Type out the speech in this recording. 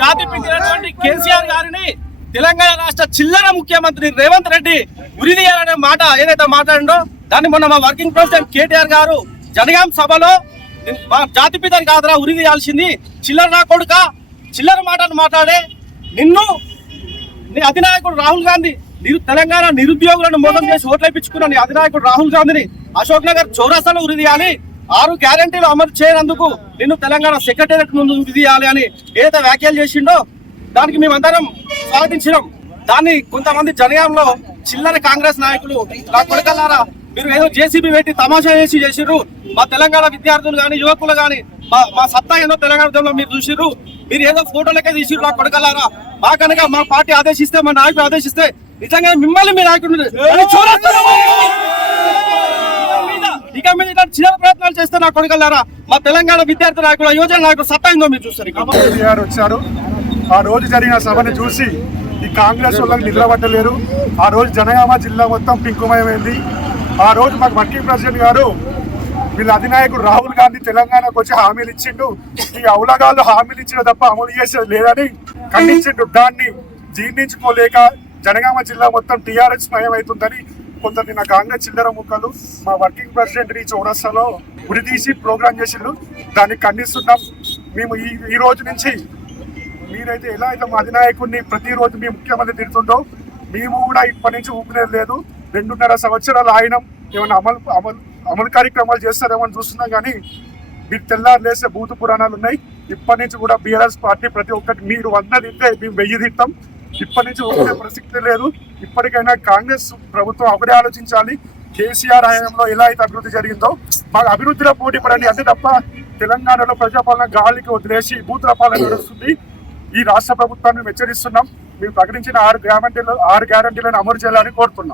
జాతి పిచ్చినటువంటి కేసీఆర్ గారిని తెలంగాణ రాష్ట్ర చిల్లర ముఖ్యమంత్రి రేవంత్ రెడ్డి ఉరిదీయాలనే మాట ఏదైతే మాట్లాడిండో దాన్ని మొన్న మా వర్కింగ్ ప్రెసిడెంట్ కేటీఆర్ గారు జనగాం సభలో మా జాతి పితని కాదురా ఉరిదీయాల్సింది చిల్లర నా కొడుక చిల్లర మాటలు మాట్లాడే నిన్ను నీ అధినాయకుడు రాహుల్ గాంధీ తెలంగాణ నిరుద్యోగులను మోసం చేసి ఓట్లేపించుకున్న నీ అధినాయకుడు రాహుల్ గాంధీని అశోక్ నగర్ చౌరస్తాలో ఉరిదీయాలి 6 గ్యారంటీలు అమలు చేయనందుకు నిన్ను తెలంగాణ సెక్రటేరియట్ ముందు ఉరిదీయాలి అని ఏదైతే వ్యాఖ్యలు చేసిండో దానికి మేమందరం స్వాగతించినాం. దాన్ని కొంతమంది జనగాంలో చిల్లర కాంగ్రెస్ నాయకులు నా కొడుకల్లారా మీరు ఏదో జేసీబీ పెట్టి తమాషా చేసిర్రు, మా తెలంగాణ విద్యార్థులు కానీ యువకులు కానీ మా సత్తా ఏదో తెలంగాణ ఉద్యమంలో మీరు చూసిర్రు, మీరు ఏదో ఫోటోలకే తీసిర్రు. నా కొడుకల్లారా మా కనుక మా పార్టీ ఆదేశిస్తే మా నాయకుడు ఆదేశిస్తే నిజంగా మిమ్మల్ని మీ నాయకుడు ఇక మీద చిన్న ప్రయత్నాలు చేస్తే నా కొడుకల్లారా మా తెలంగాణ విద్యార్థి నాయకుడు యువజన నాయకుడు సత్తా ఏందో మీరు చూస్తారు. వచ్చారు ఆ రోజు జరిగిన సభను చూసి ఈ కాంగ్రెస్ వాళ్ళకి నిద్రపట్టలేరు. ఆ రోజు జనగామ జిల్లా మొత్తం పింకుమయమైంది. ఆ రోజు మాకు వర్కింగ్ ప్రెసిడెంట్ గారు వీళ్ళ అధినాయకుడు రాహుల్ గాంధీ తెలంగాణకు వచ్చి హామీలు ఇచ్చిండు, ఈ అవులగాళ్ళు హామీలు ఇచ్చిన తప్ప అమలు చేసేది లేదని ఖండించిండు. దాన్ని జీర్ణించుకోలేక జనగామ జిల్లా మొత్తం టీఆర్ఎస్ మయమవుతుందని కొందరు నిన్న కాంగ్రెస్ చిల్లర ముక్కలు మా వర్కింగ్ ప్రెసిడెంట్ ఈ చౌరస్తాలో ఉరితీసి ప్రోగ్రాం చేసిండు. దాన్ని ఖండిస్తున్నాం. మేము ఈ రోజు నుంచి మీరైతే ఎలా అయితే మా అధినాయకుడిని ప్రతిరోజు మీ ముఖ్యమంత్రి తిడుతుందో మేము కూడా ఇప్పటి నుంచి ఊపినేది లేదు. 2.5 సంవత్సరాలు ఆయన ఏమైనా అమలు కార్యక్రమాలు చేస్తారేమో అని చూస్తున్నాం. కానీ మీరు తెల్లారు లేస్తే భూత పురాణాలు ఉన్నాయి. ఇప్పటి నుంచి కూడా బీఆర్ఎస్ పార్టీ ప్రతి ఒక్కటి మీరు 100 తింటే మేము 1000 తింటాం. ఇప్పటి నుంచి ఊపినే ప్రసక్తి లేదు. ఇప్పటికైనా కాంగ్రెస్ ప్రభుత్వం ఒకటే ఆలోచించాలి. కేసీఆర్ హయాంలో ఎలా అయితే అభివృద్ధి జరిగిందో మాకు అభివృద్ధిలో పోటీ పడండి అంతే తప్ప తెలంగాణలో ప్రజాపాలన గాలికి వదిలేసి బూతుల పాలన నడుస్తుంది. ఈ రాష్ట్ర ప్రభుత్వాన్ని హెచ్చరిస్తున్నాం. మీరు ప్రకటించిన 6 గ్యారంటీలను అమలు చేయాలని కోరుతున్నాం.